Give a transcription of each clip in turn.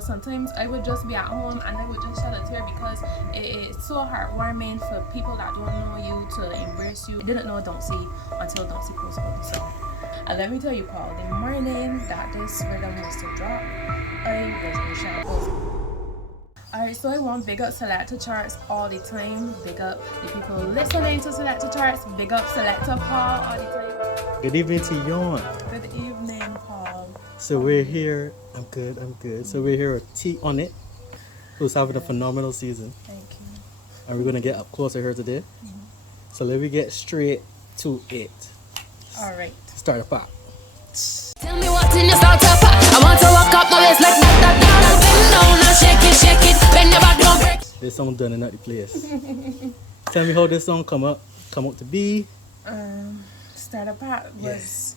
Sometimes I would just be at home and I would just shed a tear because it's so heartwarming for people that don't know you to embrace you. I didn't know Don't See until Don't See posted the song. And let me tell you, Paul, the morning that this rhythm was to drop, I was in shambles. Alright, so I want big up Selector Charts all the time. Big up the people listening to Selector Charts. Big up Selector Paul all the time. Good evening to Tionne. Good evening, Paul. So we're here. I'm good. So we're here with Tionne it, who's having a phenomenal season. Thank you. And we're going to get up close to her today. So let me get straight to it. Alright. Start the pop. Tell me what's in your starter pack. I want to walk up my waist like that. Bend down and shake it. Bend your back, don't break. This song done in the place. Tell me how this song come out to be. Starta Pack was,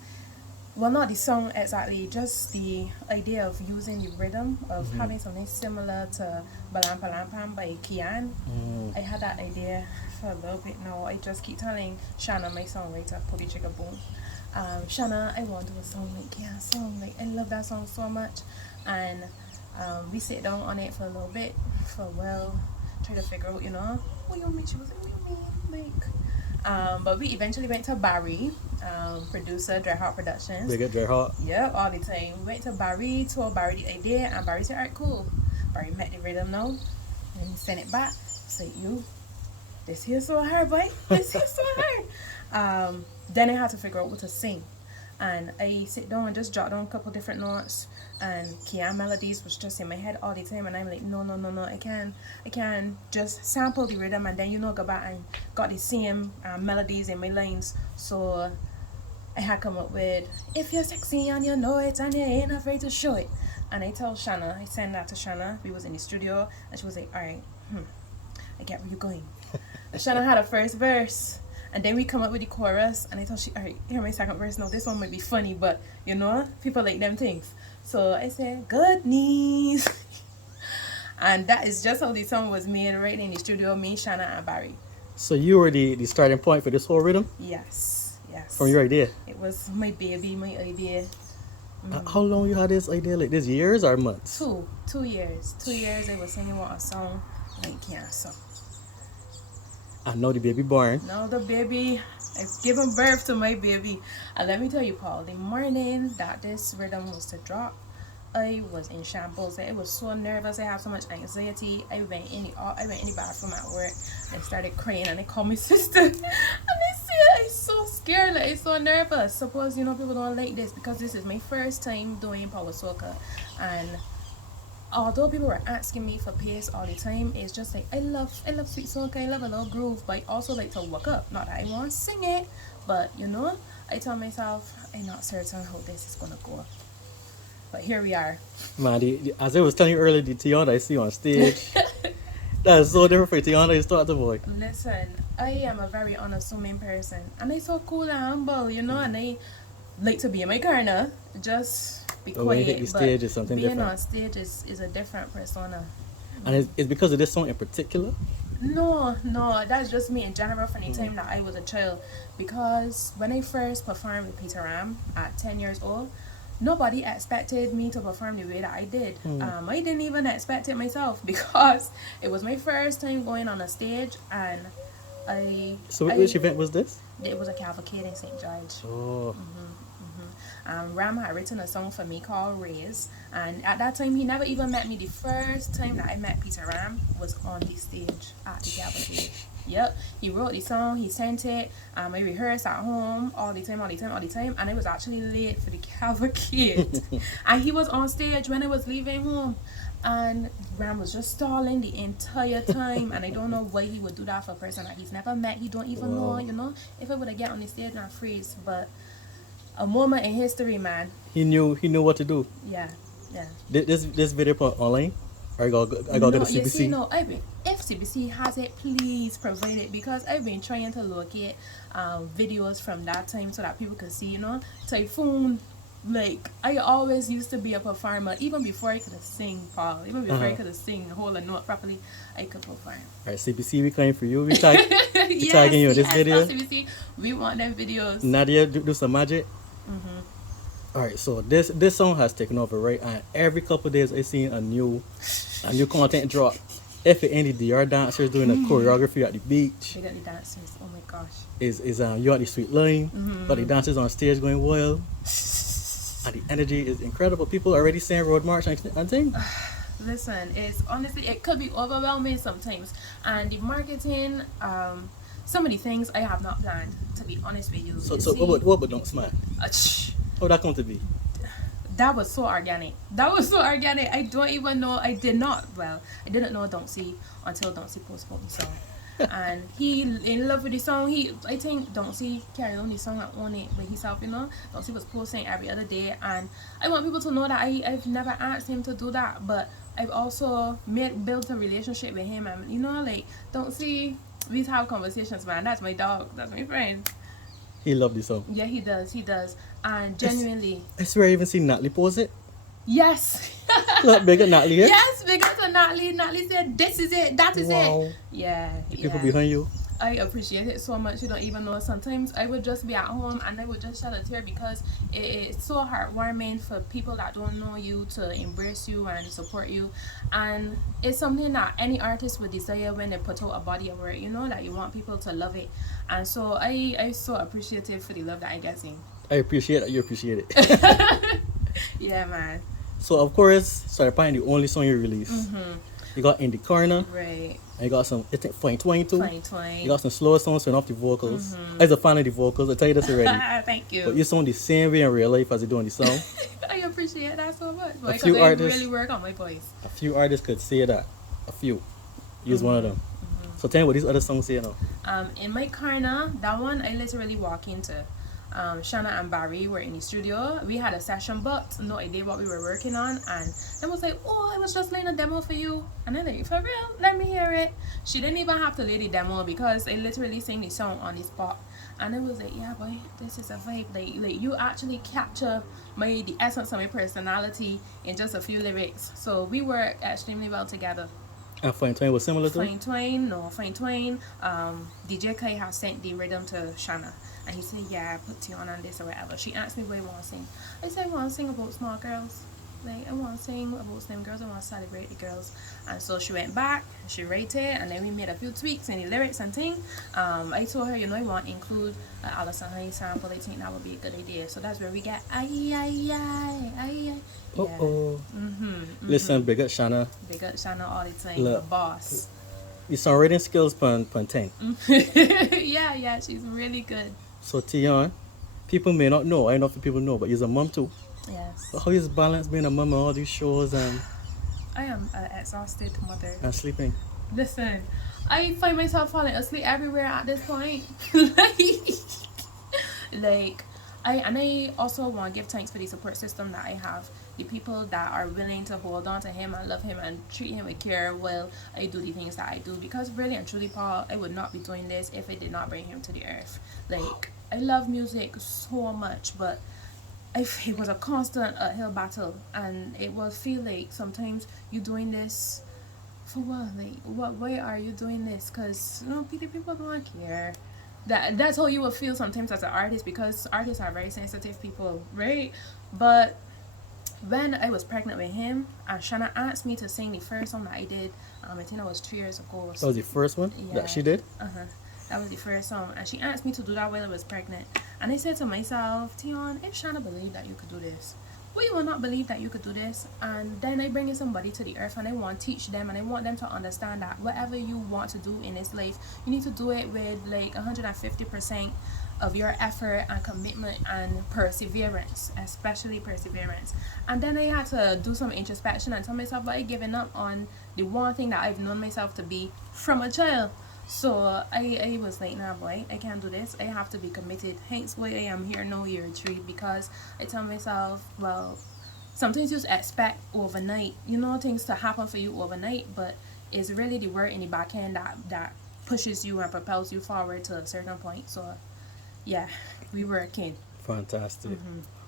well, not the song exactly, just the idea of using the rhythm of having something similar to Balam Palam Pam by Kian. I had that idea for a little bit now. I just keep telling Shanna, my songwriter, Poppy Chicka Boom, Shanna, I want to do a song like Kian's song. Like, I love that song so much. And we sit down on it for a little bit, for a while, try to figure out, what you mean? She was like, what you mean? Like, but we eventually went to Barry, producer, Dry Heart Productions. Big up Dry Heart. Yeah, all the time. We went to Barry, told Barry the idea, and Barry said, alright, cool. Barry met the rhythm now, and he sent it back. Said, this here so hard, boy. This here so hard. Then I had to figure out what to sing. And I sit down and just jot down a couple different notes, and Kian melodies was just in my head all the time, and I'm like, no, I can't just sample the rhythm and then go back and got the same melodies in my lines. So I had come up with, if you're sexy and you know it and you ain't afraid to show it. And I tell Shanna, I send that to Shanna. We was in the studio and she was like, alright, I get where you're going. Shanna had a first verse. And then we come up with the chorus, and I thought alright, hear my second verse now. This one might be funny, but people like them things. So I said, good knees. And that is just how the song was made right in the studio, me, Shanna, and Barry. So you were the starting point for this whole rhythm? Yes. From your idea? It was my baby, my idea. How long you had this idea? Like this, years or months? 2 years. 2 years I was singing a song like so. And now the baby born. Now the baby, I've given birth to my baby. And let me tell you, Paul, the morning that this rhythm was to drop, I was in shambles. I was so nervous. I had so much anxiety. I went in the bathroom at work and started crying, and I called my sister. And I said, I'm so scared, like, I'm so nervous. Suppose people don't like this because this is my first time doing power soca, and although people were asking me for pace all the time, it's just like I love sweet soca, I love a little groove, but I also like to walk up. Not that I want to sing it, but I tell myself I'm not certain how this is gonna go. But here we are. Man, as I was telling you earlier, the Tionne I see on stage, that is so different from Tionne I started boy. Listen, I am a very unassuming person, and I'm so cool and humble, and I like to be in my corner, just be quiet. When you hit the stage is something being different. on stage is a different persona. And it's because of this song in particular? No, that's just me in general from the time that I was a child. Because when I first performed with Peter Ram at 10 years old, nobody expected me to perform the way that I did. I didn't even expect it myself because it was my first time going on a stage, and which event was this? It was a cavalcade in St. George. Oh. Ram had written a song for me called Raise, and at that time he never even met me. The first time that I met Peter Ram was on the stage at the cavalcade. Yep, he wrote the song, he sent it, I rehearsed at home all the time, and I was actually late for the cavalcade. And he was on stage when I was leaving home, and Ram was just stalling the entire time, and I don't know why he would do that for a person that he's never met, he don't even know, if I would have get on the stage and freeze. But a moment in history, man. He knew what to do. Yeah. This video put online? Or I gotta go to CBC? You see, if CBC has it, please provide it, because I've been trying to locate videos from that time so that people could see, Typhoon. Like, I always used to be a performer, even before I could sing, Paul. Even before I could sing, hold a note properly, I could perform. Alright, CBC, we coming for you. We tagging you in this video. CBC, we want them videos. Nadia, do some magic. All right, so this song has taken over, right? And every couple of days, I seen a new content drop. If any DR dancers doing a choreography at the beach, They got the dancers. Oh my gosh. is you at the sweet line, but the dancers on stage going wild, and the energy is incredible. People are already saying Roadmarch and thing. Listen, it's honestly, it could be overwhelming sometimes, and the marketing, some of the things I have not planned, to be honest with you. So You so see, what but don't smile. shh, How that come to be? that was so organic. That was so organic. I don't even know. I didn't know Don't See until Don't See postponed the song. And he in love with the song. I think Don't See carried on the song and own it with himself, you know. Don't See was posting every other day, and I want people to know that I've never asked him to do that, but I've also built a relationship with him, and you know, like, Don't See, we have conversations, man. That's my dog. That's my friend. He loved the song. Yeah, he does, and genuinely, I swear I even seen Natalie pose it. yes. Look, big up Natalie, yeah? Yes, because of Natalie. Natalie said, "This is it. That is Wow. it." Yeah, The people yeah. behind you. I appreciate it so much. You don't even know. Sometimes I would just be at home and I would just shed a tear because it's so heartwarming for people that don't know you to embrace you and support you. And it's something that any artist would desire when they put out a body of work, you know, that you want people to love it. And so I'm so appreciative for the love that I get seeing. I appreciate that you appreciate it. Yeah, man. So of course, Starta the only song you released. You got In the Corner, Right. and you got some, I think, Fine Twine too. Twine. You got some slower songs turn off the vocals. I was a fan of the vocals, I tell you this already. Thank you. But you sound the same way in real life as you do on the song. I appreciate that so much. Because few I artists- really work on my voice. A few artists could say that. A few. Use one of them. So tell me what these other songs say now. In my corner, that one I literally walk into. Shanna and Barry were in the studio. We had a session booked, no idea what we were working on, and then was like, "Oh, I was just laying a demo for you." And then like, "For real? Let me hear it." She didn't even have to lay the demo because I literally sang the song on the spot. And it was like, "Yeah, boy, this is a vibe. Like you actually capture the essence of my personality in just a few lyrics." So we work extremely well together. And Fine Twine was similar to? Fine Twine. DJ Kai has sent the rhythm to Shanna, and he said, "Yeah, put Tionne on this or whatever." She asked me what I want to sing. I said, "I want to sing about small girls. Like, I want to sing about slim girls. I want to celebrate the girls." And so she went back, she rated it, and then we made a few tweaks in the lyrics and thing. I told her, you know, I want to include an Alison Honey sample. I think that would be a good idea. So that's where we get ay ay ay ay ay. Uh-oh. Listen, big up Shanna. Big up Shanna all the time, Look. the boss. You songwriting skills pun 10. Yeah, she's really good. So Tionne, people may not know, I don't know if people know, but you're a mom too. Yes. But how is balance being a mom and all these shows and I am an exhausted mother. sleeping? Listen, I find myself falling asleep everywhere at this point. like, I also want to give thanks for the support system that I have. The people that are willing to hold on to him and love him and treat him with care while I do the things that I do. Because really and truly, Paul, I would not be doing this if I did not bring him to the earth. Like, I love music so much, but it was a constant uphill battle, and it will feel like sometimes you doing this for what? Like, why are you doing this? Because, you know, people don't care. That's how you will feel sometimes as an artist, because artists are very sensitive people, right? But when I was pregnant with him, and Shanna asked me to sing the first song that I did, I think that was 3 years ago. That was the first one Yeah. that she did? That was the first song, and she asked me to do that while I was pregnant. And I said to myself, Tionne, if Shanna believed that you could do this, we will not believe that you could do this. And then I bring in somebody to the earth, and I want to teach them, and I want them to understand that whatever you want to do in this life, you need to do it with like 150% of your effort and commitment and perseverance, especially perseverance. And then I had to do some introspection and tell myself that I've given up on the one thing that I've known myself to be from a child. So I was like, nah, boy, I can't do this. I have to be committed. Hence why I am here now, year 3, because I tell myself, well, sometimes you just expect overnight, you know, things to happen for you overnight, but it's really the work in the back end that pushes you and propels you forward to a certain point. So yeah, we working. Fantastic.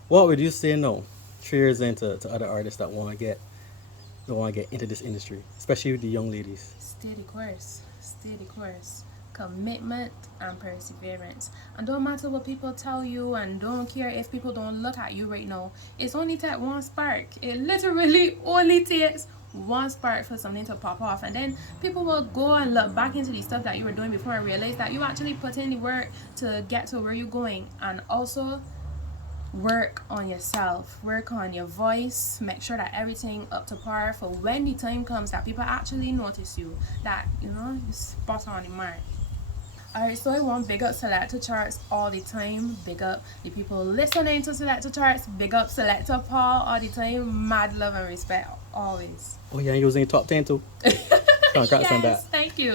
What would you say now, 3 years into other artists that want to get into this industry, especially with the young ladies? Stay the course, commitment, and perseverance. And don't matter what people tell you, and don't care if people don't look at you right now. It's only take one spark. It literally only takes one spark for something to pop off, and then people will go and look back into the stuff that you were doing before and realize that you actually put in the work to get to where you're going. And also work on yourself, work on your voice, make sure that everything up to par for when the time comes that people actually notice you, that you know you're spot on the mark. Alright, so I want big up Selector Charts all the time. Big up the people listening to Selector Charts. Big up Selector Paul all the time. Mad love and respect always. Oh yeah, using top 10 too. Congrats on that. Yes, thank you.